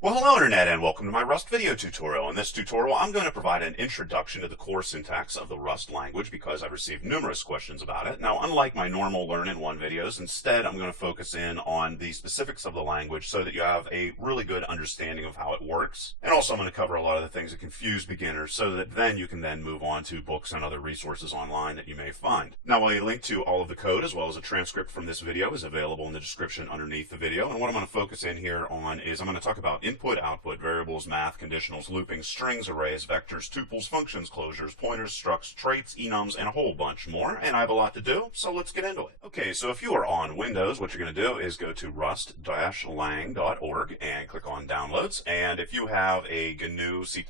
Well, hello Internet, and welcome to my Rust video tutorial. In this tutorial, I'm going to provide an introduction to the core syntax of the Rust language because I've received numerous questions about it. Now, unlike my normal Learn in One videos, instead I'm going to focus in on the specifics of the language so that you have a really good understanding of how it works. And also I'm going to cover a lot of the things that confuse beginners so that then you can then move on to books and other resources online that you may find. Now, a link to all of the code as well as a transcript from this video is available in the description underneath the video. And what I'm going to focus in here on is I'm going to talk about input, output, variables, math, conditionals, looping, strings, arrays, vectors, tuples, functions, closures, pointers, structs, traits, enums, and a whole bunch more. And I have a lot to do, so let's get into it. Okay, so if you are on Windows, what you're going to do is go to rust-lang.org and click on Downloads. And if you have a GNU C++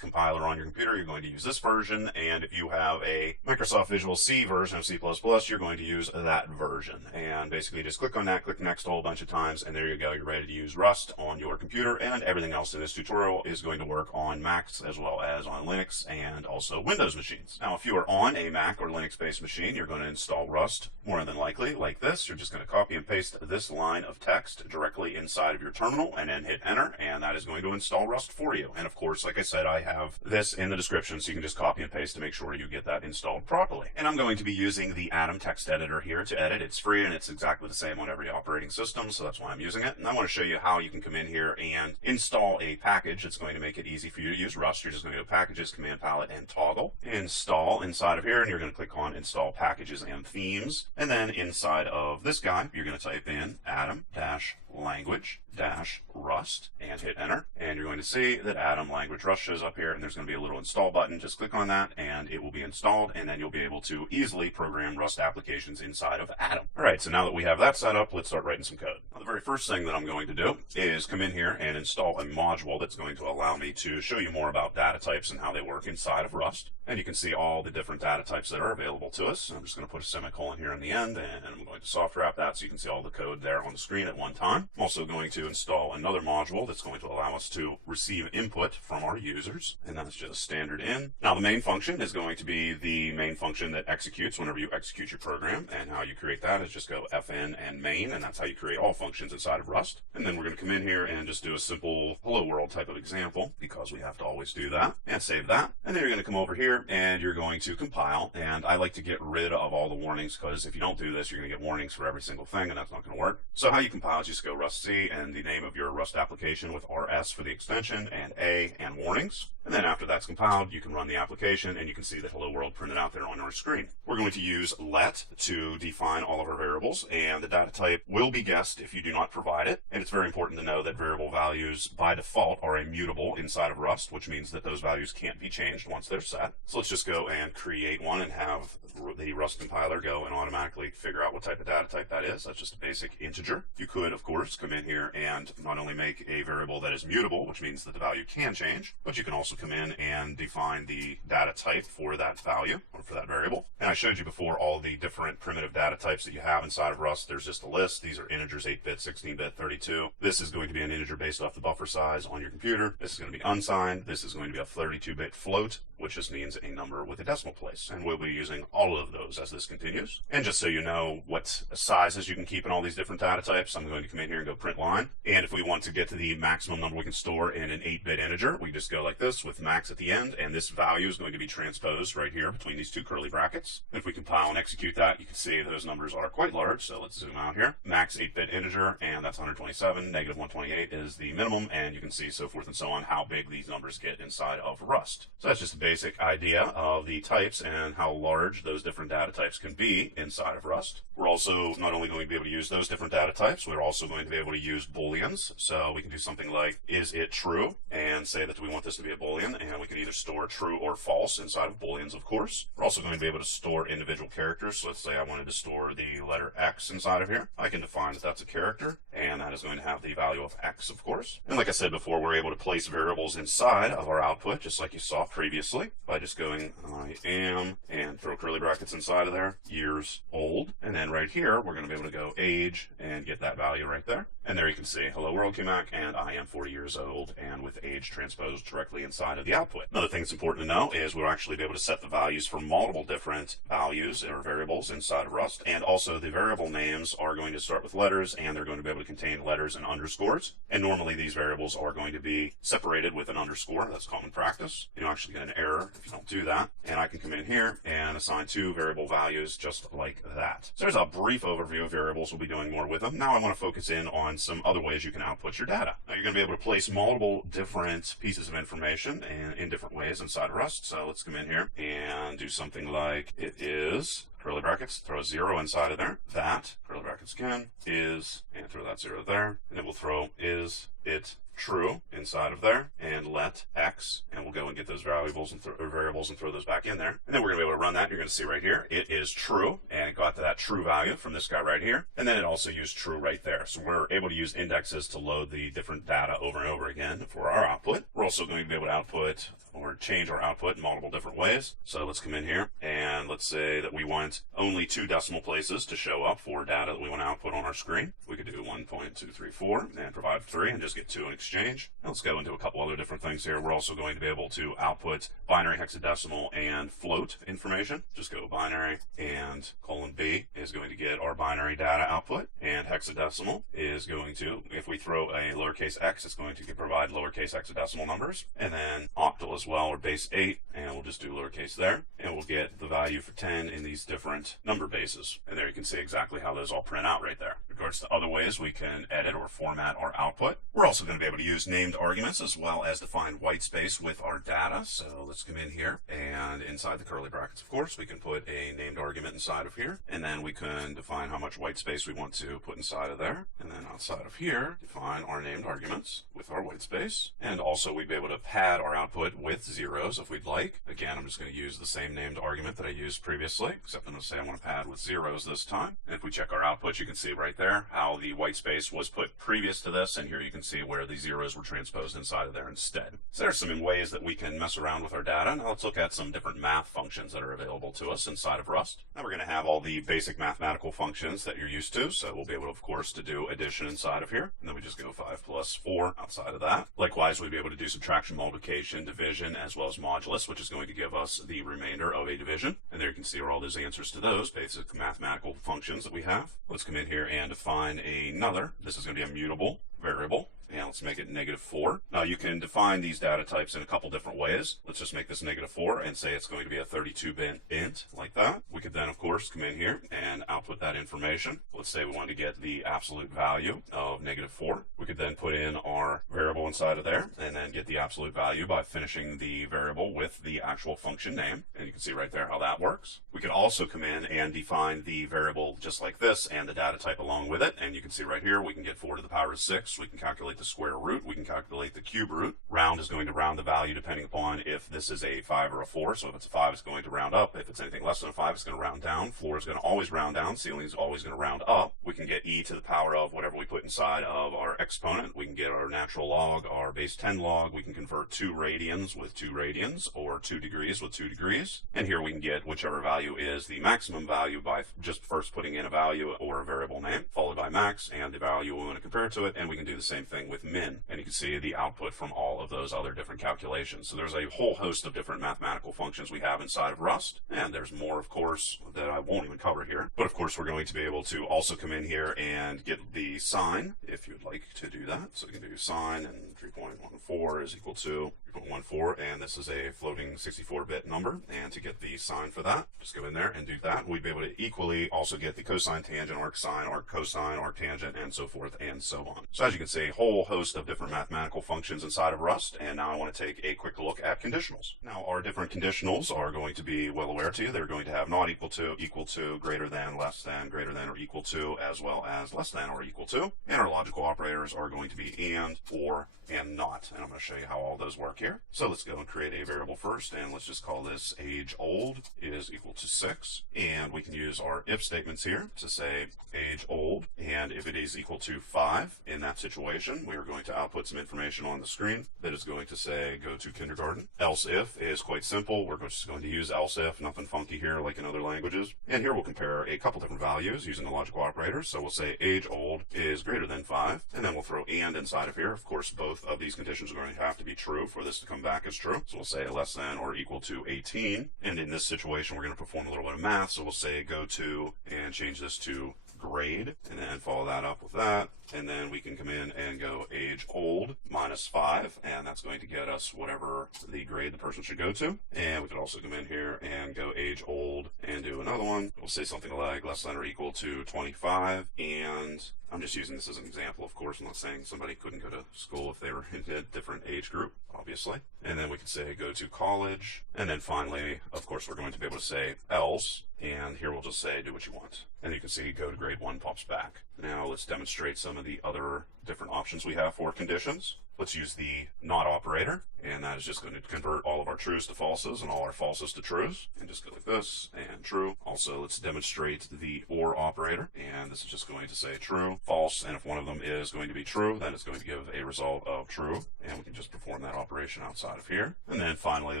compiler on your computer, you're going to use this version. And if you have a Microsoft Visual C version of C++, you're going to use that version. And basically just click on that, click Next a whole bunch of times, and there you go. You're ready to use Rust on your computer, and everything else in this tutorial is going to work on Macs as well as on Linux and also Windows machines. Now, if you are on a Mac or Linux-based machine, you're going to install Rust more than likely like this. You're just going to copy and paste this line of text directly inside of your terminal and then hit enter, and that is going to install Rust for you. And of course, like I said, I have this in the description so you can just copy and paste to make sure you get that installed properly. And I'm going to be using the Atom text editor here to edit. It's free and it's exactly the same on every operating system, so that's why I'm using it. And I want to show you how you can come in here and install a package that's going to make it easy for you to use Rust. You're just going to go Packages, Command Palette, and Toggle. Install inside of here, and you're going to click on Install Packages and Themes. And then inside of this guy, you're going to type in Atom-language-Rust and hit enter. And you're going to see that Atom Language Rust shows up here, and there's going to be a little install button. Just click on that, and it will be installed, and then you'll be able to easily program Rust applications inside of Atom. All right, so now that we have that set up, let's start writing some code. Now, the very first thing that I'm going to do is come in here and install a module that's going to allow me to show you more about data types and how they work inside of Rust. And you can see all the different data types that are available to us. I'm just going to put a semicolon here in the end, and I'm going to soft wrap that so you can see all the code there on the screen at one time. I'm also going to install another module that's going to allow us to receive input from our users, and that's just standard in. Now, the main function is going to be the main function that executes whenever you execute your program, and how you create that is just go fn and main, and that's how you create all functions inside of Rust. And then we're going to come in here and just do a simple hello world type of example, because we have to always do that, and save that. And then you're going to come over here and you're going to compile, and I like to get rid of all the warnings, because if you don't do this, you're going to get warnings for every single thing, and that's not going to work. So how you compile is just go rust c and the name of your Rust application with rs for the extension, and a and warnings. And then after that's compiled, you can run the application, and you can see the hello world printed out there on our screen. We're going to use let to define all of our variables, and the data type will be guessed if you do not provide it. And it's very important to know that variable values by default are immutable inside of Rust, which means that those values can't be changed once they're set. So let's just go and create one and have the Rust compiler go and automatically figure out what type of data type that is. That's just a basic integer. You could, of course, come in here and not only make a variable that is mutable, which means that the value can change, but you can also come in and define the data type for that value or for that variable. And I showed you before all the different primitive data types that you have inside of Rust. There's just a list. These are integers, 8-bit, 16-bit, 32. This is going to be an integer based off the buffer size on your computer. This is going to be unsigned. This is going to be a 32-bit float, which just means a number with a decimal place. And we'll be using all of those as this continues. And just so you know what sizes you can keep in all these different data types, I'm going to come in here and go print line. And if we want to get to the maximum number we can store in an 8-bit integer, we just go like this with max at the end, and this value is going to be transposed right here between these two curly brackets. If we compile and execute that, you can see those numbers are quite large. So let's zoom out here. Max 8-bit integer, and that's 127. Negative 128 is the minimum, and you can see so forth and so on how big these numbers get inside of Rust. So that's just a basic idea of the types and how large those different data types can be inside of Rust. We're also not only going to be able to use those different data types, we're also going to be able to use booleans. So we can do something like, is it true? And say that we want this to be a boolean, and we can either store true or false inside of booleans, of course. We're also going to be able to store individual characters. So let's say I wanted to store the letter X inside of here. I can define that that's a character, and that is going to have the value of X, of course. And like I said before, we're able to place variables inside of our output, just like you saw previously. previously by just going I am and throw curly brackets inside of there, years old. And then right here, we're going to be able to go age and get that value right there. And there you can see, hello world QMac, and I am 40 years old, and with age transposed directly inside of the output. Another thing that's important to know is we'll actually be able to set the values for multiple different values or variables inside of Rust. And also the variable names are going to start with letters, and they're going to be able to contain letters and underscores. And normally these variables are going to be separated with an underscore. That's common practice. You don't actually get an error if you don't do that. And I can come in here and assign 2 variable values just like that. So there's a brief overview of variables. We'll be doing more with them. Now I want to focus in on some other ways you can output your data. Now you're going to be able to place multiple different pieces of information in different ways inside of Rust. So let's come in here and do something like it is, curly brackets, throw a 0 inside of there, that, curly brackets again, is, and throw that 0 there, and then we'll throw is it true inside of there, and let x, and we'll go and get those variables and throw those back in there. And then we're going to be able to run that. You're going to see right here, it is true, and it got to that true value from this guy right here. And then it also used true right there. So we're able to use indexes to load the different data over and over again for our output. We're also going to be able to output or change our output in multiple different ways. So let's come in here and let's say that we want only 2 decimal places to show up for data that we want to output on our screen. We could do 1.234 and provide 3 and just get 2 in exchange. Now let's go into a couple other different things here. We're also going to be able to output binary, hexadecimal, and float information. Just go binary and :B is going to get our binary data output, and hexadecimal is going to, if we throw a lowercase x, it's going to provide lowercase hexadecimal numbers, and then octal as well, or base 8, and we'll just do lowercase there, and we'll get the value for 10 in these different number bases. And there you can see exactly how those all print out right there. In regards to other ways we can edit or format our output, we're also going to be able to use named arguments as well as define white space with our data. So let's come in here, and inside the curly brackets, of course, we can put a named argument inside of here, and then we can define how much white space we want to put inside of there, and then outside of here, define our named arguments with our white space. And also we'd be able to pad our output with zeros if we'd like. Again, I'm just going to use the same named argument that I used previously, except I'm going to say I want to pad with zeros this time. And if we check our output, you can see right there how the white space was put previous to this, and here you can see where the zeros were transposed inside of there instead. So there's some ways that we can mess around with our data. Now let's look at some different math functions that are available to us inside of Rust. Now we're going to have all the basic mathematical functions that you're used to, so we'll be able, of course, to do addition inside of here, and then we just go 5 plus 4 outside of that. Likewise, we'd be able to do subtraction, multiplication, division, as well as modulus, which is going to give us the remainder of a division. And there you can see all those answers to those basic mathematical functions that we have. Let's come in here and define another. This is going to be a mutable variable. And let's make it -4. Now you can define these data types in a couple different ways. Let's just make this -4 and say it's going to be a 32-bit int like that. We could then, of course, come in here and output that information. Let's say we want to get the absolute value of -4. We could then put in our variable inside of there and then get the absolute value by finishing the variable with the actual function name. And you can see right there how that works. We could also come in and define the variable just like this and the data type along with it. And you can see right here we can get 4 to the power of 6. We can calculate the square root. We can calculate the cube root. Round is going to round the value depending upon if this is a 5 or a 4. So if it's a 5, it's going to round up. If it's anything less than a 5, it's going to round down. Floor is going to always round down. Ceiling is always going to round up. We can get e to the power of whatever we put inside of our exponent. We can get our natural log, our base 10 log. We can convert 2 radians with 2 radians, or 2 degrees with 2 degrees. And here we can get whichever value is the maximum value by just first putting in a value or a variable name, followed by max and the value we want to compare to it. And we can do the same thing with min. And you can see the output from all of those other different calculations. So there's a whole host of different mathematical functions we have inside of Rust. And there's more, of course, that I won't even cover here. But of course, we're going to be able to also come in here and get the sign if you'd like to do that. So we can do sign, and 3.14 is equal to 3.14, and this is a floating 64-bit number. And to get the sign for that, just go in there and do that. We'd be able to equally also get the cosine, tangent, arc sine, arc cosine, arc tangent, and so forth and so on. So as you can see, a whole host of different mathematical functions inside of Rust. And now I want to take a quick look at conditionals. Now our different conditionals are going to be well aware to you. They're going to have not equal to, greater than, less than, greater than or equal to, as well as less than or equal to. And our logical operators are going to be and, or, and not. that. And I'm going to show you how all those work here. So let's go and create a variable first, and let's just call this age old is equal to 6. And we can use our if statements here to say age old, and if it is equal to 5, in that situation, we are going to output some information on the screen that is going to say go to kindergarten. Else if is quite simple. We're just going to use else if, nothing funky here like in other languages. And here we'll compare a couple different values using the logical operators. So we'll say age old is greater than 5, and then we'll throw and inside of here. Of course, both of these conditions are going to have to be true for this to come back as true. So we'll say less than or equal to 18. And in this situation, we're going to perform a little bit of math. So we'll say go to and change this to grade, and then follow that up with that, and then we can come in and go age old minus 5, and that's going to get us whatever the grade the person should go to. And we could also come in here and go age old and do another one. We'll say something like less than or equal to 25, and I'm just using this as an example, of course. I'm not saying somebody couldn't go to school if they were in a different age group, obviously. And then we can say go to college, and then finally, of course, we're going to be able to say else, and here we'll just say do what you want. And you can see go to grade 1 pops back. Now let's demonstrate some of the other different options we have for conditions. Let's use the not operator, and that is just going to convert all of our trues to falses and all our falses to trues, and just go like this, and true. Also, let's demonstrate the or operator, and this is just going to say true, false, and if one of them is going to be true, then it's going to give a result of true, and we can just perform that operation outside of here. And then finally,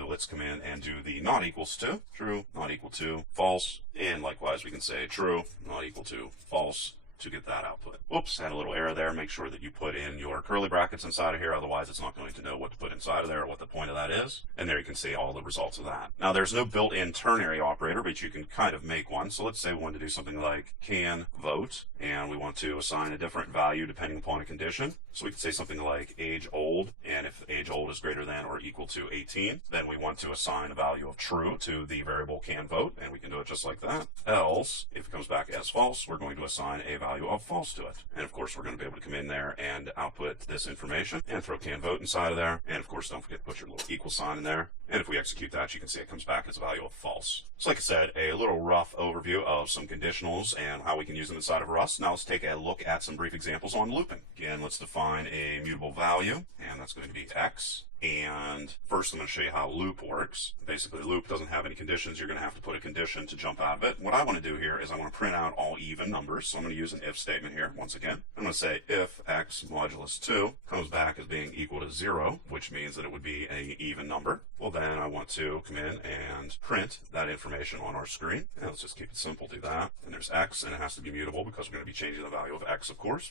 let's come in and do the not equals to, true, not equal to, false, and likewise we can say true, not equal to, false, to get that output. Oops, had a little error there. Make sure that you put in your curly brackets inside of here, otherwise it's not going to know what to put inside of there or what the point of that is. And there you can see all the results of that. Now there's no built-in ternary operator, but you can kind of make one. So let's say we want to do something like can vote, and we want to assign a different value depending upon a condition. So we can say something like age old, and if age old is greater than or equal to 18, then we want to assign a value of true to the variable can vote, and we can do it just like that. Else, if it comes back as false, we're going to assign a value of false to it. And of course, we're going to be able to come in there and output this information and throw can vote inside of there. And of course, don't forget to put your little equal sign in there. And if we execute that, you can see it comes back as a value of false. So like I said, a little rough overview of some conditionals and how we can use them inside of Rust. Now let's take a look at some brief examples on looping. Again, let's define a mutable value, and that's going to be x. And first I'm going to show you how loop works. Basically, loop doesn't have any conditions. You're going to have to put a condition to jump out of it. What I want to do here is I want to print out all even numbers. So I'm going to use an if statement here once again. I'm going to say if x modulus 2 comes back as being equal to 0, which means that it would be an even number. Well, then I want to come in and print that information on our screen. And let's just keep it simple, do that. And there's x, and it has to be mutable because we're going to be changing the value of x, of course.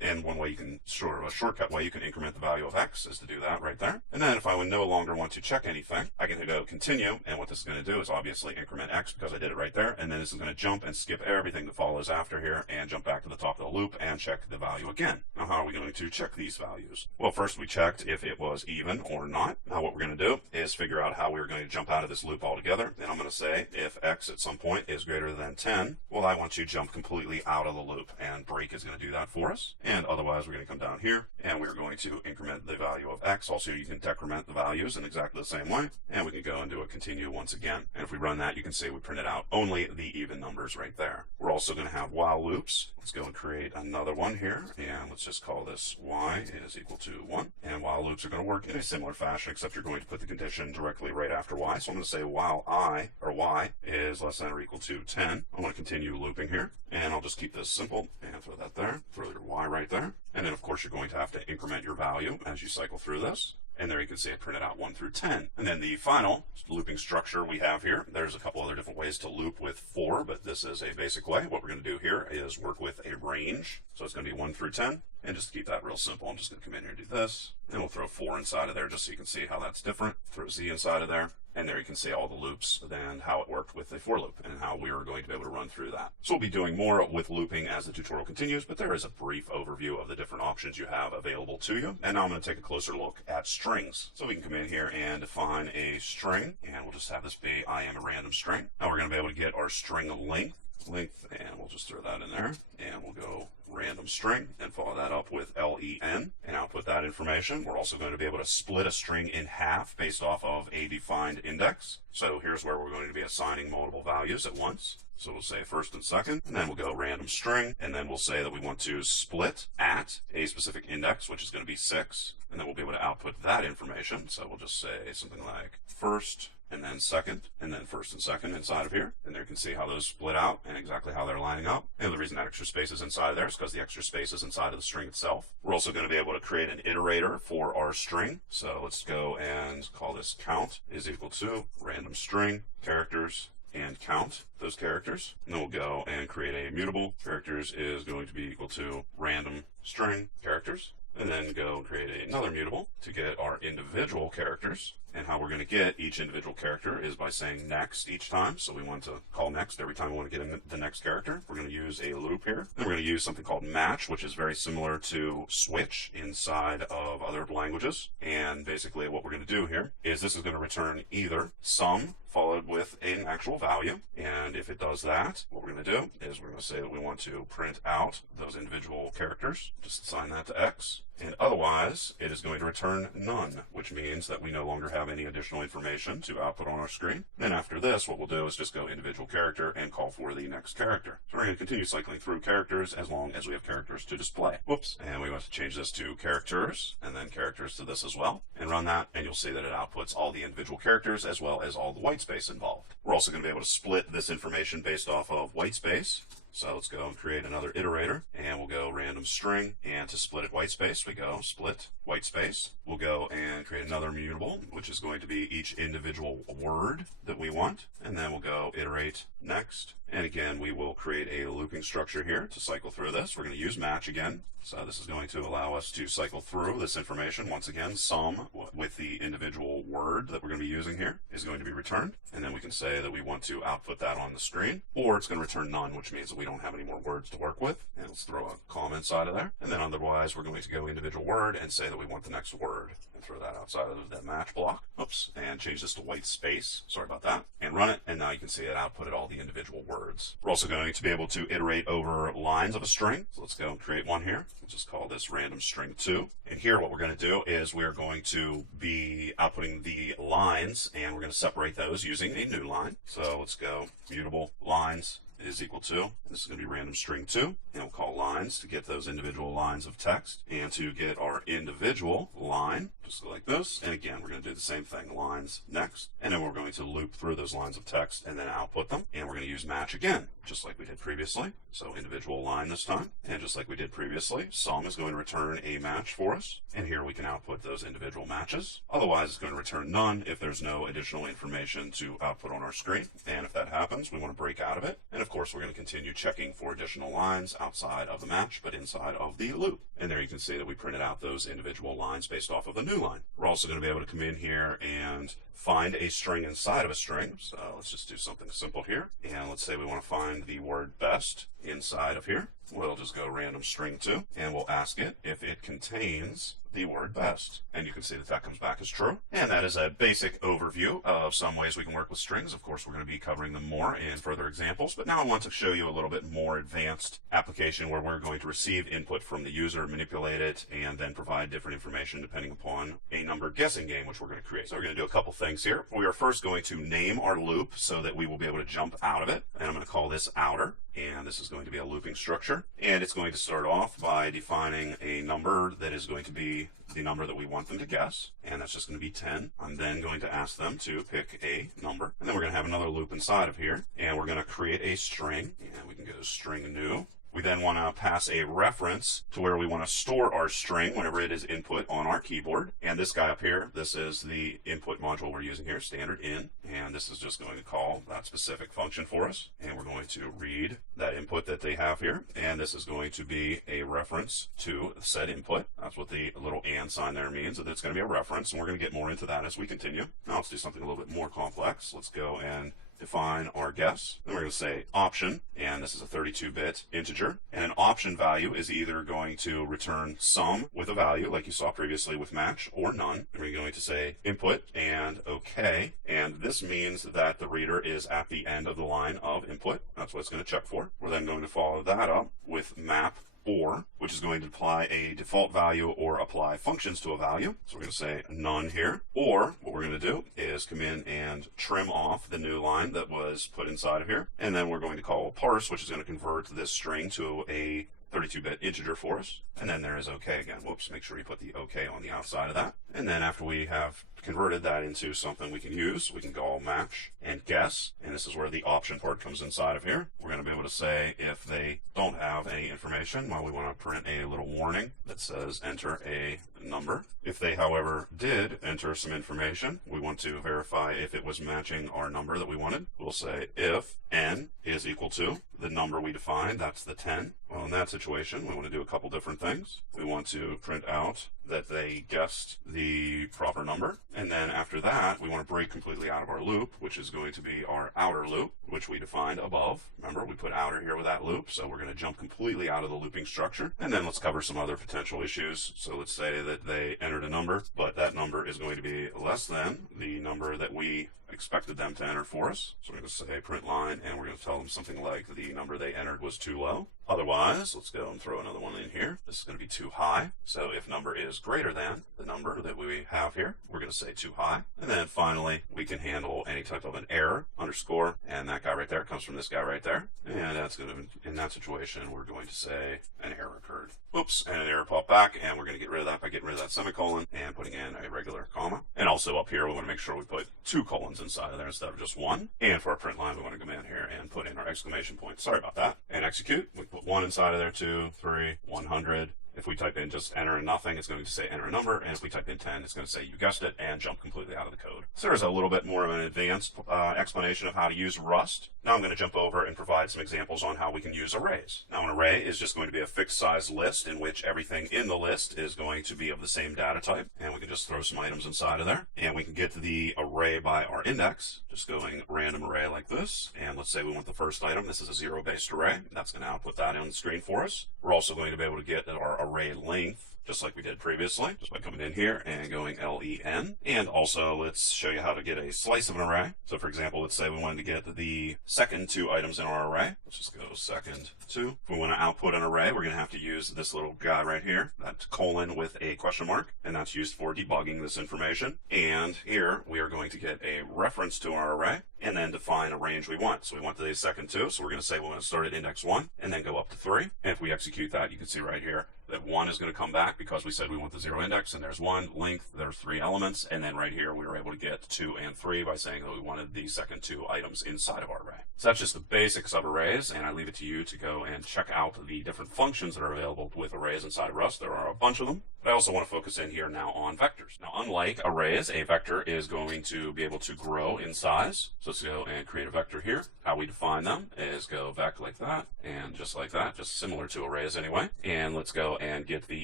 And one way you can, sort of a shortcut way you can increment the value of x is to do that right there. And then if I would no longer want to check anything, I can go continue, and what this is going to do is obviously increment x because I did it right there, and then this is going to jump and skip everything that follows after here and jump back to the top of the loop and check the value again. Now how are we going to check these values? Well, first we checked if it was even or not. Now what we're going to do is figure out how we're going to jump out of this loop altogether. Then I'm going to say if x at some point is greater than 10, well, I want you to jump completely out of the loop, and break is going to do that for us. And otherwise we're going to come down here and we're going to increment the value of x. Also, you can decrement the values in exactly the same way, and we can go and do a continue once again. And if we run that, you can see we printed out only the even numbers right there. We're also going to have while loops. Let's go and create another one here, and let's just call this y is equal to 1. And while loops are going to work in a similar fashion, except you're going to put the condition directly right after y. So I'm going to say while y is less than or equal to 10. I want to continue looping here, and I'll just keep this simple and throw that there, throw your y right there. And then of course you're going to have to increment your value as you cycle through this. And there you can see it printed out 1 through 10. And then the final looping structure we have here, there's a couple other different ways to loop with for, but this is a basic way. What we're going to do here is work with a range. So it's going to be 1 through 10. And just to keep that real simple, I'm just going to come in here and do this. And we'll throw 4 inside of there just so you can see how that's different. Throw z inside of there. And there you can see all the loops and how it worked with a for loop and how we were going to be able to run through that. So we'll be doing more with looping as the tutorial continues, but there is a brief overview of the different options you have available to you. And now I'm going to take a closer look at strings. So we can come in here and define a string, and we'll just have this be I am a random string. Now we're going to be able to get our string length. length, and we'll just throw that in there, and we'll go random string and follow that up with len and output that information. We're also going to be able to split a string in half based off of a defined index. So here's where we're going to be assigning multiple values at once. So we'll say first and second, and then we'll go random string, and then we'll say that we want to split at a specific index, which is going to be 6, and then we'll be able to output that information. So we'll just say something like first, and then second, and then first and second inside of here. And there you can see how those split out and exactly how they're lining up. And the reason that extra space is inside of there is because the extra space is inside of the string itself. We're also going to be able to create an iterator for our string. So let's go and call this count is equal to random string characters and count those characters. And then we'll go and create a mutable. Characters is going to be equal to random string characters. And then go create another mutable to get our individual characters. And how we're going to get each individual character is by saying next each time. So we want to call next every time we want to get in the next character. We're going to use a loop here. Then we're going to use something called match, which is very similar to switch inside of other languages. And basically what we're going to do here is this is going to return either sum followed with an actual value. And if it does that, what we're going to do is we're going to say that we want to print out those individual characters. Just assign that to X. And otherwise, it is going to return none, which means that we no longer have any additional information to output on our screen. Then after this, what we'll do is just go individual character and call for the next character. So we're going to continue cycling through characters as long as we have characters to display. Whoops. And we want to change this to characters and then characters to this as well. And run that, and you'll see that it outputs all the individual characters as well as all the white space involved. We're also going to be able to split this information based off of white space. So let's go and create another iterator, and we'll go random string, and to split it white space, we go split white space. We'll go and create another mutable, which is going to be each individual word that we want, and then we'll go iterate next. And again, we will create a looping structure here to cycle through this. We're going to use match again. So this is going to allow us to cycle through this information. Once again, sum with the individual word that we're going to be using here is going to be returned. And then we can say that we want to output that on the screen, or it's going to return none, which means that we don't have any more words to work with. And let's throw a comma inside of there. And then otherwise, we're going to go individual word and say that we want the next word and throw that outside of that match block. Oops. And change this to white space. Sorry about that. And run it. And now you can see it outputted all the individual words. We're also going to be able to iterate over lines of a string. So let's go and create one here. We'll just call this random string 2. And here what we're going to do is we're going to be outputting the lines, and we're going to separate those using a new line. So let's go mutable lines is equal to, this is going to be random string 2, and we'll call lines to get those individual lines of text, and to get our individual line, just like this. And again, we're going to do the same thing, lines next, and then we're going to loop through those lines of text and then output them. And we're going to use match again, just like we did previously. So individual line this time, and just like we did previously, sum is going to return a match for us, and here we can output those individual matches. Otherwise, it's going to return none if there's no additional information to output on our screen. And if that happens, we want to break out of it. And of course, we're going to continue checking for additional lines outside of the match, but inside of the loop. And there you can see that we printed out those individual lines based off of the new line. We're also going to be able to come in here and find a string inside of a string. So let's just do something simple here. And let's say we want to find the word best inside of here. We'll just go random string 2, and we'll ask it if it contains the word best. And you can see that that comes back as true. And that is a basic overview of some ways we can work with strings. Of course, we're going to be covering them more in further examples, but now I want to show you a little bit more advanced application where we're going to receive input from the user, manipulate it, and then provide different information depending upon a number guessing game which we're going to create. So we're going to do a couple things here. We are first going to name our loop so that we will be able to jump out of it. And I'm going to call this outer. And this is going to be a looping structure. And it's going to start off by defining a number that is going to be the number that we want them to guess. And that's just going to be 10. I'm then going to ask them to pick a number. And then we're going to have another loop inside of here. And we're going to create a string. And we can go string new. We then want to pass a reference to where we want to store our string whenever it is input on our keyboard. And this guy up here, this is the input module we're using here, standard in. And this is just going to call that specific function for us. And we're going to read that input that they have here. And this is going to be a reference to said input. That's what the little and sign there means, that it's going to be a reference. And we're going to get more into that as we continue. Now let's do something a little bit more complex. Let's go and define our guess. Then we're going to say option, and this is a 32-bit integer. And an option value is either going to return some with a value, like you saw previously with match, or none. And we're going to say input and OK. And this means that the reader is at the end of the line of input. That's what it's going to check for. We're then going to follow that up with map or, which is going to apply a default value or apply functions to a value. So we're going to say none here. Or what we're going to do is come in and trim off the new line that was put inside of here. And then we're going to call parse, which is going to convert this string to a 32-bit integer for us. And then there is OK again. Whoops, make sure you put the OK on the outside of that. And then after we have converted that into something we can use, we can call match and guess. And this is where the option part comes inside of here. We're going to be able to say if they don't have any information, well, we want to print a little warning that says enter a number. If they, however, did enter some information, we want to verify if it was matching our number that we wanted. We'll say if n is equal to the number we defined, that's the 10. Well, in that situation, we want to do a couple different things. We want to print out that they guessed the proper number. And then after that, we want to break completely out of our loop, which is going to be our outer loop, which we defined above. Remember, we put outer here with that loop, so we're going to jump completely out of the looping structure. And then let's cover some other potential issues. So let's say that they entered a number, but that number is going to be less than the number that we expected them to enter for us. So we're going to say print line, and we're going to tell them something like the number they entered was too low. Otherwise, let's go and throw another one in here. This is going to be too high. So if number is greater than the number that we have here, we're going to say too high. And then finally, we can handle any type of an error, underscore, and that guy right there comes from this guy right there. And that's going to, in that situation, we're going to say an error occurred. Oops, and an error popped back, and we're going to get rid of that by getting rid of that semicolon and putting in a regular comma. And also up here, we want to make sure we put 2 colons inside of there instead of just 1. And for our print line, we want to come in here and put in our exclamation point. Sorry about that. And execute. We put 1 inside of there, 2, 3, 100. If we type in just enter and nothing, it's going to say enter a number. And if we type in 10, it's going to say you guessed it and jump completely out of the code. So there's a little bit more of an advanced explanation of how to use Rust. Now I'm going to jump over and provide some examples on how we can use arrays. Now an array is just going to be a fixed size list in which everything in the list is going to be of the same data type. And we can just throw some items inside of there. And we can get to the array by our index, just going random array like this. And let's say we want the first item. This is a 0-based array. That's going to output that on the screen for us. We're also going to be able to get our array length, just like we did previously, just by coming in here and going len. And also, let's show you how to get a slice of an array. So for example, let's say we wanted to get the second 2 items in our array. Let's just go second 2. If we want to output an array, we're going to have to use this little guy right here, that colon with a question mark, and that's used for debugging this information. And here, we are going to get a reference to our array, and then define a range we want. So we want the second 2, so we're going to say we want to start at index 1, and then go up to 3. And if we execute that, you can see right here, that 1 is going to come back because we said we want the 0 index, and there's 1, length, there's 3 elements, and then right here we were able to get 2 and 3 by saying that we wanted the second 2 items inside of our array. So that's just the basics of arrays, and I leave it to you to go and check out the different functions that are available with arrays inside of Rust. There are a bunch of them, but I also want to focus in here now on vectors. Now, unlike arrays, a vector is going to be able to grow in size. So let's go and create a vector here. How we define them is go vec like that, and just like that, just similar to arrays anyway. And let's go and get the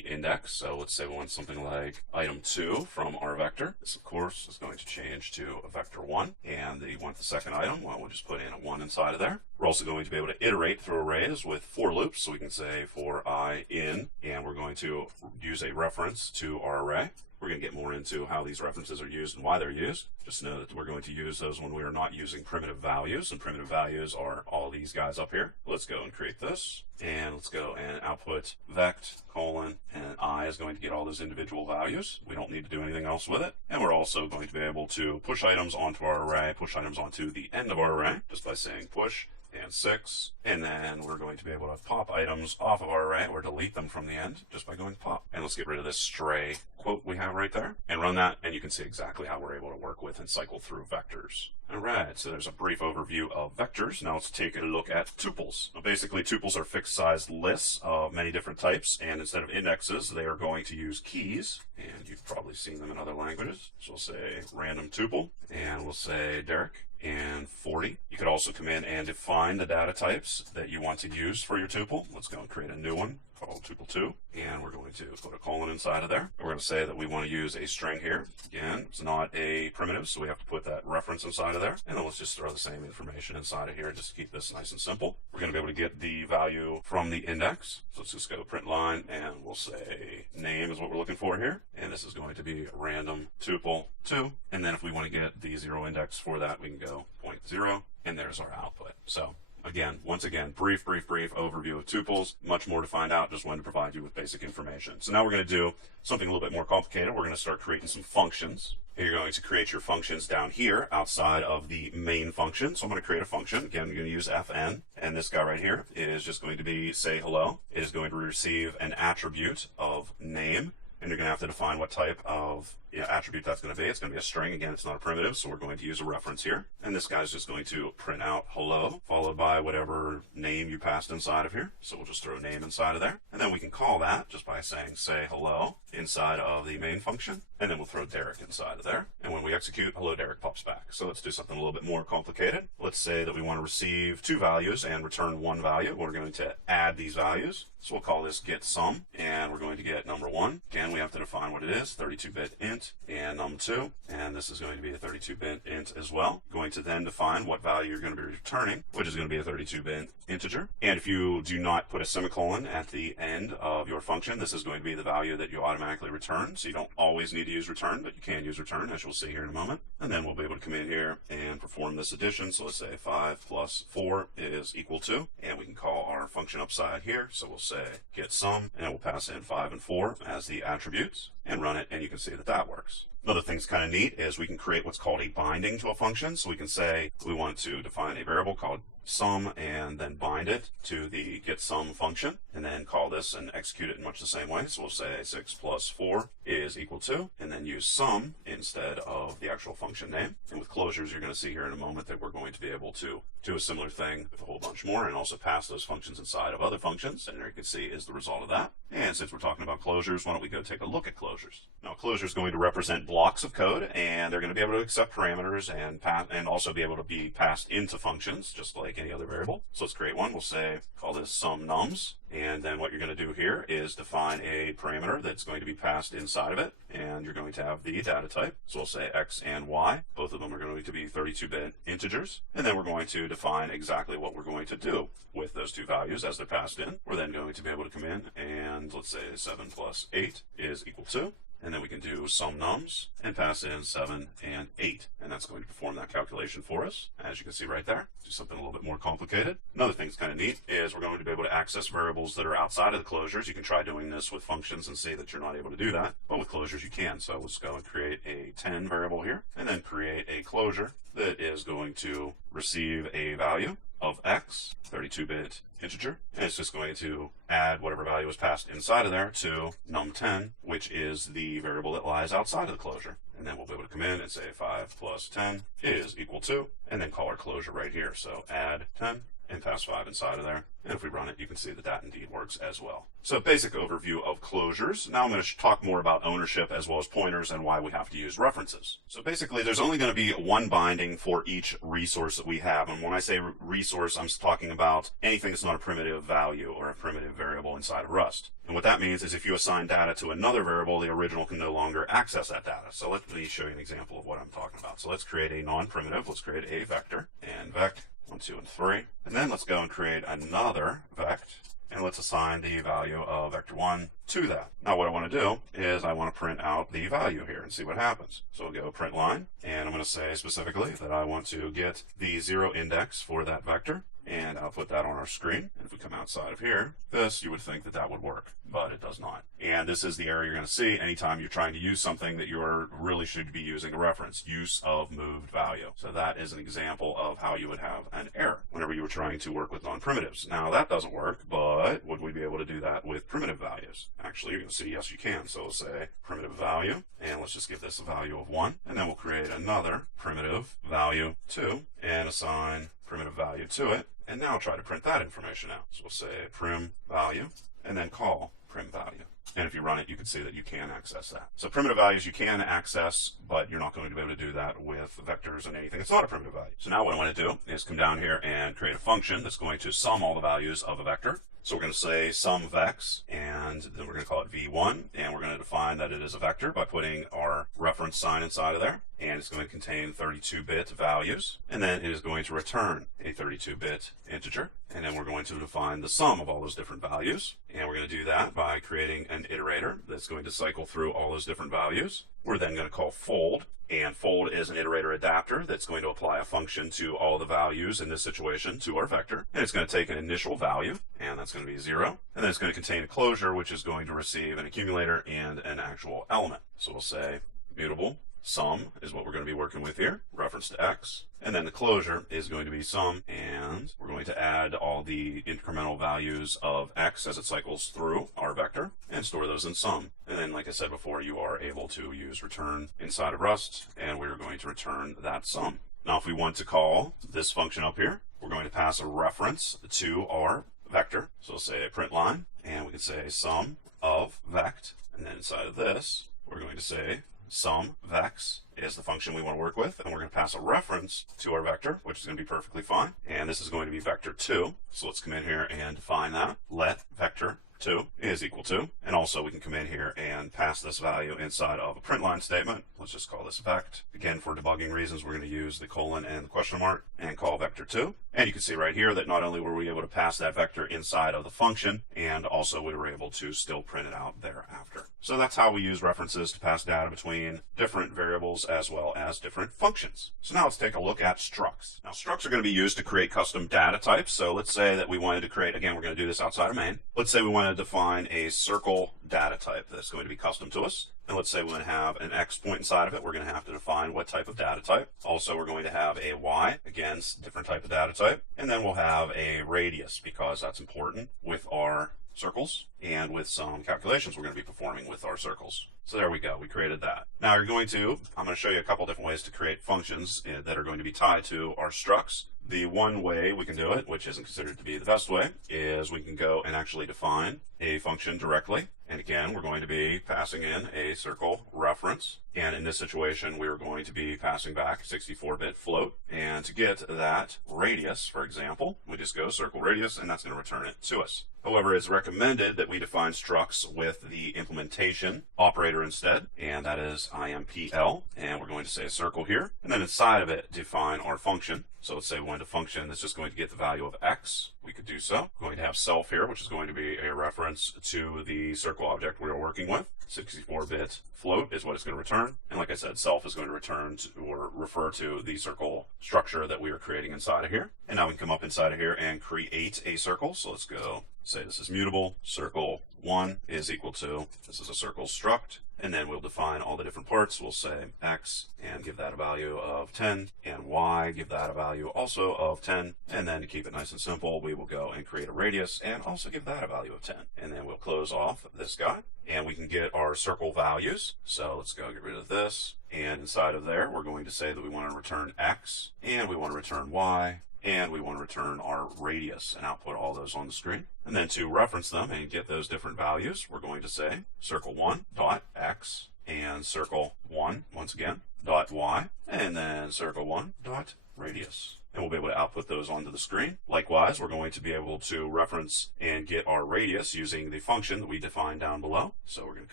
index. So let's say we want something like item 2 from our vector. This, of course, is going to change to a vector 1. And you want the second item, well, we'll just put in a 1 inside of there. We're also going to be able to iterate through arrays with for loops. So we can say for I in, and we're going to use a reference to our array. We're going to get more into how these references are used and why they're used. Just know that we're going to use those when we are not using primitive values, and primitive values are all these guys up here. Let's go and create this, and let's go and output vect colon, and I is going to get all those individual values. We don't need to do anything else with it. And we're also going to be able to push items onto our array, push items onto the end of our array, just by saying push and 6, and then we're going to be able to pop items off of our array or delete them from the end just by going pop. And let's get rid of this stray quote we have right there and run that, and you can see exactly how we're able to work with and cycle through vectors. Alright, so there's a brief overview of vectors. Now let's take a look at tuples. Now basically, tuples are fixed size lists of many different types, and instead of indexes, they are going to use keys, and you've probably seen them in other languages. So we'll say random tuple, and we'll say Derek, and 40. You could also come in and define the data types that you want to use for your tuple. Let's go and create a new one called tuple2, and we're going to put a colon inside of there. We're going to say that we want to use a string here. Again, it's not a primitive, so we have to put that reference inside of there. And then let's just throw the same information inside of here just to keep this nice and simple. We're going to be able to get the value from the index. So let's just go print line, and we'll say name is what we're looking for here. And this is going to be random tuple 2. And then if we want to get the 0 index for that, we can go 0.0, and there's our output. So again, once again, brief overview of tuples. Much more to find out, just wanted to provide you with basic information. So now we're going to do something a little bit more complicated. We're going to start creating some functions. You're going to create your functions down here outside of the main function. So I'm going to create a function. Again, I'm going to use fn, and this guy right here is just going to be say hello. It is going to receive an attribute of name, and you're going to have to define what type of attribute that's going to be. It's going to be a string. Again, it's not a primitive, so we're going to use a reference here. And this guy's just going to print out hello, followed by whatever name you passed inside of here. So we'll just throw name inside of there. And then we can call that just by saying say hello inside of the main function. And then we'll throw Derek inside of there. And when we execute, hello Derek pops back. So let's do something a little bit more complicated. Let's say that we want to receive 2 values and return 1 value. We're going to add these values. So we'll call this get sum, and we're going to get number 1. Again, we have to define what it is, 32-bit int, and num2, and this is going to be a 32-bit int as well. Going to then define what value you're going to be returning, which is going to be a 32-bit integer. And if you do not put a semicolon at the end of your function, this is going to be the value that you automatically return. So you don't always need to use return, but you can use return, as you'll see here in a moment. And then we'll be able to come in here and perform this addition. So let's say 5 plus 4 is equal to, and we can call our function upside here. So we'll say get sum, and we'll pass in 5 and 4 as the attributes and run it, and you can see that that works. Another thing's kind of neat is we can create what's called a binding to a function. So we can say we want to define a variable called sum and then bind it to the get sum function, and then call this and execute it in much the same way. So we'll say 6 plus 4 is equal to, and then use sum instead of the actual function name. And with closures, you're going to see here in a moment that we're going to be able to do a similar thing with a whole bunch more, and also pass those functions inside of other functions. And there you can see is the result of that. And since we're talking about closures, why don't we go take a look at closures? Now, closure is going to represent blocks of code, and they're going to be able to accept parameters and also be able to be passed into functions, just like any other variable. So let's create one. We'll say, call this sum nums. And then what you're going to do here is define a parameter that's going to be passed inside of it, and you're going to have the data type. So we'll say x and y. Both of them are going to be 32-bit integers. And then we're going to define exactly what we're going to do with those 2 values as they're passed in. We're then going to be able to come in and let's say 7 plus 8 is equal to, and then we can do sum nums and pass in 7 and 8. And that's going to perform that calculation for us, as you can see right there. Do something a little bit more complicated. Another thing that's kind of neat is we're going to be able to access variables that are outside of the closures. You can try doing this with functions and see that you're not able to do that, but with closures you can. So let's go and create a 10 variable here, and then create a closure that is going to receive a value of x, 32-bit integer, and it's just going to add whatever value was passed inside of there to num10, which is the variable that lies outside of the closure. And then we'll be able to come in and say 5 plus 10 is equal to, and then call our closure right here. So add 10 and pass 5 inside of there. And if we run it, you can see that that indeed works as well. So basic overview of closures. Now I'm going to talk more about ownership as well as pointers and why we have to use references. So basically there's only going to be one binding for each resource that we have. And when I say resource, I'm talking about anything that's not a primitive value or a primitive variable inside of Rust. And what that means is if you assign data to another variable, the original can no longer access that data. So let me show you an example of what I'm talking about. So let's create a non-primitive. Let's create a vector, and vect 1, 2, and 3. And then let's go and create another vect, and let's assign the value of vector 1 to that. Now what I want to do is I want to print out the value here and see what happens. So we'll go print line, and I'm going to say specifically that I want to get the 0 index for that vector, and I'll put that on our screen. And if we come outside of here, this, you would think that that would work, but it does not. And this is the error you're going to see anytime you're trying to use something that you really should be using a reference, use of moved value. So that is an example of how you would have an error whenever you were trying to work with non-primitives. Now that doesn't work, but would we be able to do that with primitive values? Actually, you're going to see yes, you can. So we'll say primitive value, and let's just give this a value of 1, and then we'll create another primitive value 2 and assign primitive value to it. And now try to print that information out. So we'll say prim value, and then call prim value. And if you run it, you can see that you can access that. So primitive values you can access, but you're not going to be able to do that with vectors and anything. It's not a primitive value. So now what I want to do is come down here and create a function that's going to sum all the values of a vector. So we're going to say sum vex, and then we're going to call it v1, and we're going to define that it is a vector by putting our reference sign inside of there, and it's going to contain 32-bit values, and then it is going to return a 32-bit integer, and then we're going to define the sum of all those different values, and we're going to do that by creating an iterator that's going to cycle through all those different values. We're then going to call fold, and fold is an iterator adapter that's going to apply a function to all the values in this situation to our vector. And it's going to take an initial value, and that's going to be 0. And then it's going to contain a closure, which is going to receive an accumulator and an actual element. So we'll say mutable sum is what we're going to be working with here, reference to x. And then the closure is going to be sum, and we're going to add all the incremental values of x as it cycles through our vector and store those in sum. And then, like I said before, you are able to use return inside of Rust, and we're going to return that sum. Now, if we want to call this function up here, we're going to pass a reference to our vector. So we'll say a print line, and we can say sum of vect, and then inside of this, we're going to say sum vex is the function we want to work with, and we're going to pass a reference to our vector, which is going to be perfectly fine. And this is going to be vector2. So let's come in here and define that. Let vector2 is equal to, and also we can come in here and pass this value inside of a print line statement. Let's just call this vect. Again, for debugging reasons, we're going to use the colon and the question mark and call vector2. And you can see right here that not only were we able to pass that vector inside of the function, and also we were able to still print it out thereafter. So that's how we use references to pass data between different variables as well as different functions. So now let's take a look at structs. Now, structs are going to be used to create custom data types. So let's say that we wanted to create, again, we're going to do this outside of main. Let's say we wanted to define a circle data type that's going to be custom to us. And let's say we want to have an X point inside of it. We're going to have to define what type of data type. Also, we're going to have a Y, again, different type of data type. And then we'll have a radius, because that's important with our circles and with some calculations we're going to be performing with our circles. So there we go. We created that. Now I'm going to show you a couple different ways to create functions that are going to be tied to our structs. The one way we can do it, which isn't considered to be the best way, is we can go and actually define a function directly. And again, we're going to be passing in a circle reference. And in this situation, we are going to be passing back 64-bit float. And to get that radius, for example, we just go circle radius, and that's going to return it to us. However, it's recommended that we define structs with the implementation operator instead, and that is impl. And we're going to say a circle here, and then inside of it, define our function. So let's say we want a function that's just going to get the value of x. We could do so. We're going to have self here, which is going to be a reference to the circle object we are working with. 64-bit float is what it's going to return. And like I said, self is going to return to, or refer to the circle structure that we are creating inside of here. And now we can come up inside of here and create a circle. So let's go say this is mutable. Circle 1 is equal to, this is a circle struct. And then we'll define all the different parts. We'll say x and give that a value of 10, and y, give that a value also of 10. And then to keep it nice and simple, we will go and create a radius and also give that a value of 10. And then we'll close off this guy, and we can get our circle values. So let's go get rid of this. And inside of there, we're going to say that we want to return x, and we want to return y, and we want to return our radius and output all those on the screen. And then to reference them and get those different values, we're going to say circle1 dot x and circle1 once again dot y, and then circle1 dot radius. And we'll be able to output those onto the screen. Likewise, we're going to be able to reference and get our radius using the function that we defined down below. So we're going to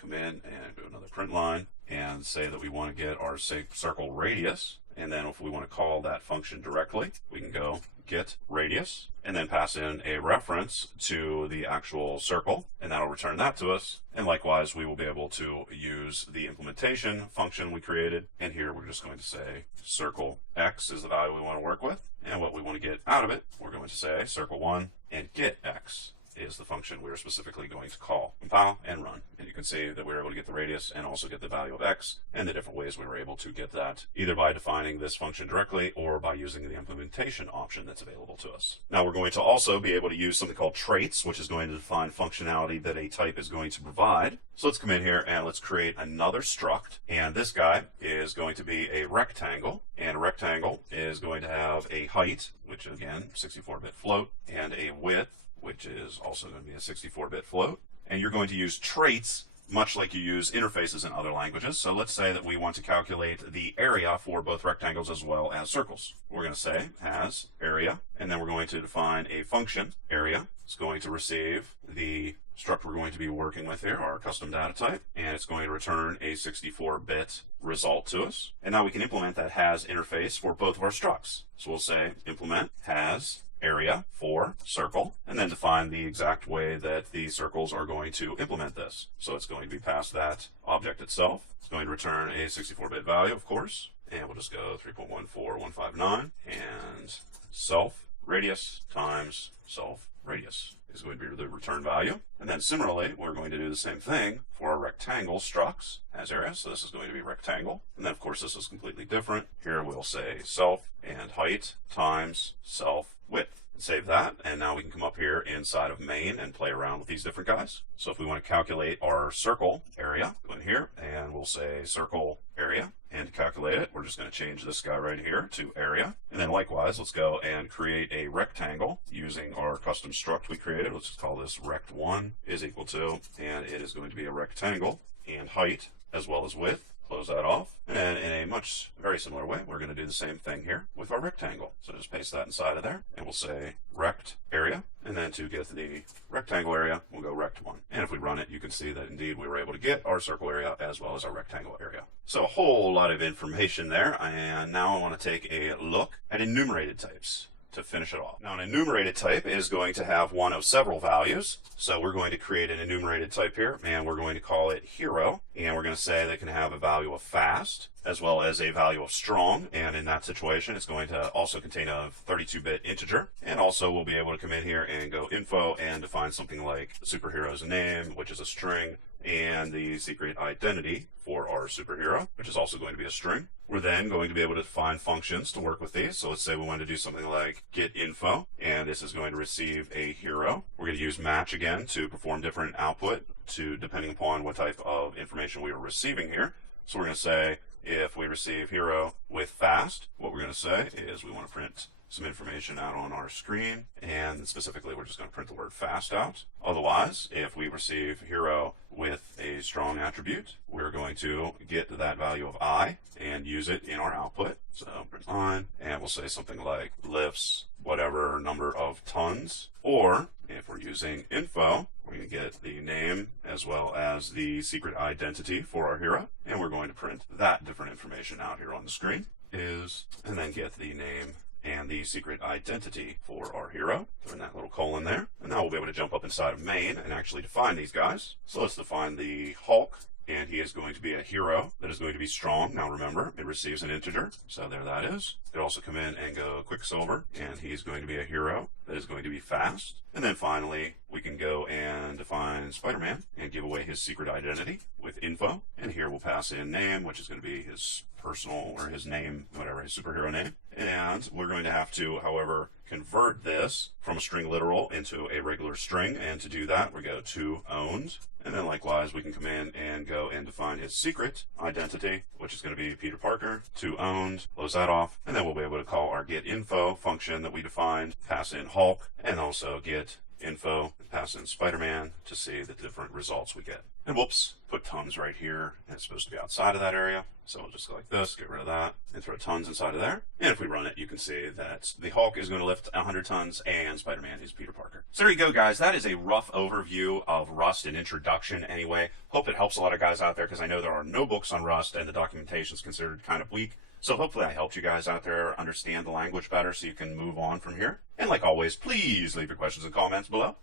come in and do another print line and say that we want to get our circle radius. And then if we want to call that function directly, we can go get radius and then pass in a reference to the actual circle, and that'll return that to us. And likewise, we will be able to use the implementation function we created. And here we're just going to say circle x is the value we want to work with. And what we want to get out of it, we're going to say circle1 and get x is the function we're specifically going to call. Compile and run. And you can see that we were able to get the radius and also get the value of x, and the different ways we were able to get that, either by defining this function directly or by using the implementation option that's available to us. Now we're going to also be able to use something called traits, which is going to define functionality that a type is going to provide. So let's come in here and let's create another struct, and this guy is going to be a rectangle, and a rectangle is going to have a height, which again, 64-bit float, and a width, which is also going to be a 64-bit float. and you're going to use traits much like you use interfaces in other languages. So let's say that we want to calculate the area for both rectangles as well as circles. We're going to say has area, and then we're going to define a function. Area is going to receive the struct we're going to be working with here, our custom data type, and it's going to return a 64-bit result to us. And now we can implement that has interface for both of our structs. So we'll say implement has area for circle, and then define the exact way that the circles are going to implement this. So it's going to be past that object itself. It's going to return a 64-bit value, of course, and we'll just go 3.14159, and self radius times self radius is going to be the return value. And then similarly, we're going to do the same thing for our rectangle structs as area. So this is going to be rectangle. And then of course this is completely different. Here we'll say self and height times self width. And save that. And now we can come up here inside of main and play around with these different guys. So if we want to calculate our circle area, go in here and we'll say circle area. And to calculate it, we're just going to change this guy right here to area. And then likewise, let's go and create a rectangle using our custom struct we created. Let's just call this rect1 is equal to, and it is going to be a rectangle, and height as well as width. Close that off. And in a very similar way, we're going to do the same thing here with our rectangle. So just paste that inside of there, and we'll say rect area. And then to get the rectangle area, we'll go rect1. And if we run it, you can see that indeed we were able to get our circle area as well as our rectangle area. So a whole lot of information there. And now I want to take a look at enumerated types to finish it off. Now an enumerated type is going to have one of several values. So we're going to create an enumerated type here, and we're going to call it hero. And we're going to say they can have a value of fast as well as a value of strong. And in that situation, it's going to also contain a 32-bit integer. And also we'll be able to come in here and go info and define something like the superhero's name, which is a string, and the secret identity for our superhero, which is also going to be a string. We're then going to be able to define functions to work with these. So let's say we want to do something like get info, and this is going to receive a hero. We're going to use match again to perform different output depending upon what type of information we are receiving here. So we're going to say if we receive hero with fast, what we're going to say is we want to print some information out on our screen, and specifically we're just going to print the word fast out. Otherwise, if we receive hero with a strong attribute, we're going to get that value of I and use it in our output. So print line, and we'll say something like lifts whatever number of tons. Or if we're using info, we're going to get the name as well as the secret identity for our hero, and we're going to print that different information out here on the screen, and then get the name and the secret identity for our hero. Throw in that little colon there. And now we'll be able to jump up inside of main and actually define these guys. So let's define the Hulk, and he is going to be a hero that is going to be strong. Now remember, it receives an integer, so there that is. It also come in and go Quicksilver, and he's going to be a hero that is going to be fast. And then finally, we can go and define Spider-Man and give away his secret identity with info. And here we'll pass in name, which is going to be his personal, or his name, whatever, his superhero name. And we're going to have to, however, convert this from a string literal into a regular string. And to do that, we go to owned. And then likewise, we can come in and go and define his secret identity, which is going to be Peter Parker, to owned, close that off. And then we'll be able to call our getInfo function that we defined, pass in Hulk, and also get info and pass in Spider-Man to see the different results we get. And whoops, put tons right here, and it's supposed to be outside of that area. So we'll just go like this, get rid of that, and throw tons inside of there. And if we run it, you can see that the Hulk is going to lift 100 tons, and Spider-Man is Peter Parker. So there you go, guys. That is a rough overview of Rust, an introduction anyway. Hope it helps a lot of guys out there, because I know there are no books on Rust, and the documentation is considered kind of weak. So hopefully I helped you guys out there understand the language better so you can move on from here. And like always, please leave your questions and comments below.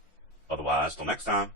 Otherwise, till next time.